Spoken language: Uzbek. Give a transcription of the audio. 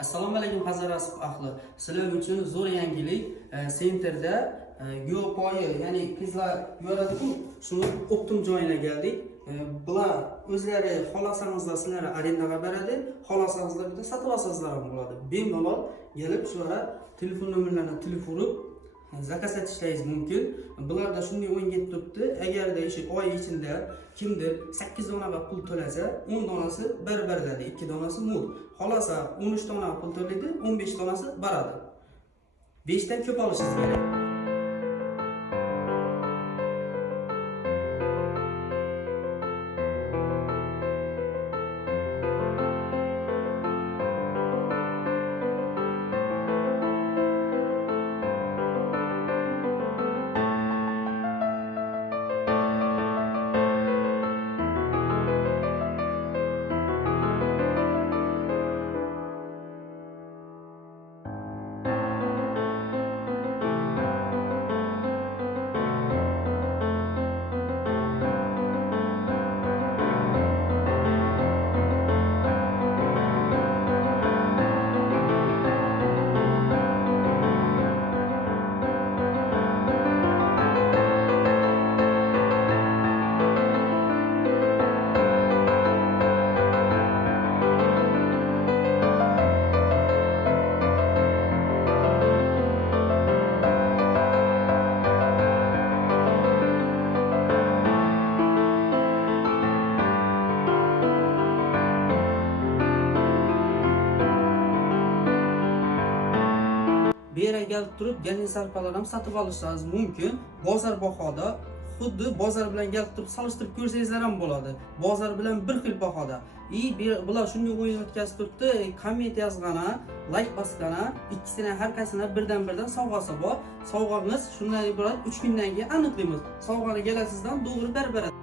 Assalomu alaykum Hazarasp ahli. Sizlar uchun zo'r yangilik. Sentrda yo'poyi, ya'ni qizlar yoradi-ku, shuni optim joyga keldik. Bular o'zlari xohlasangizdar sizlar arendaga beradi, xohlasangizdar bitta sotib olsangizlar ham bo'ladi. Bemalol kelib shulara telefon nomerlarini tilib urib zakaz etishingiz mumkin. Bularda shunday o'yin ketib turibdi. Agarda oy ichida kimdir 8 dona pul to'lasa, 10 donasi beradi, 2 donasi mul. Xolasa 13 dona pul to'laydi, 15 donasi baradi. 5 dan ko'p olishingiz kerak. Bu yerga kelib turib, galin sarpalar ham sotib olishingiz mumkin. Bozor bahoda, xuddi bozor bilan kelib turib solishtirib ko'rsangizlar ham bo'ladi. Bozor bilan bir xil bahoda. Bular shunday o'yin o'tkazib turibdi, komment yozgana, like bosgana, ikkisini har qaysini birdan sovg'asi bor. Sovg'angiz shunday bo'ladi, 3 kundan keyin aniqlaymiz. Sovg'ani kelasizdan to'g'ri beradi.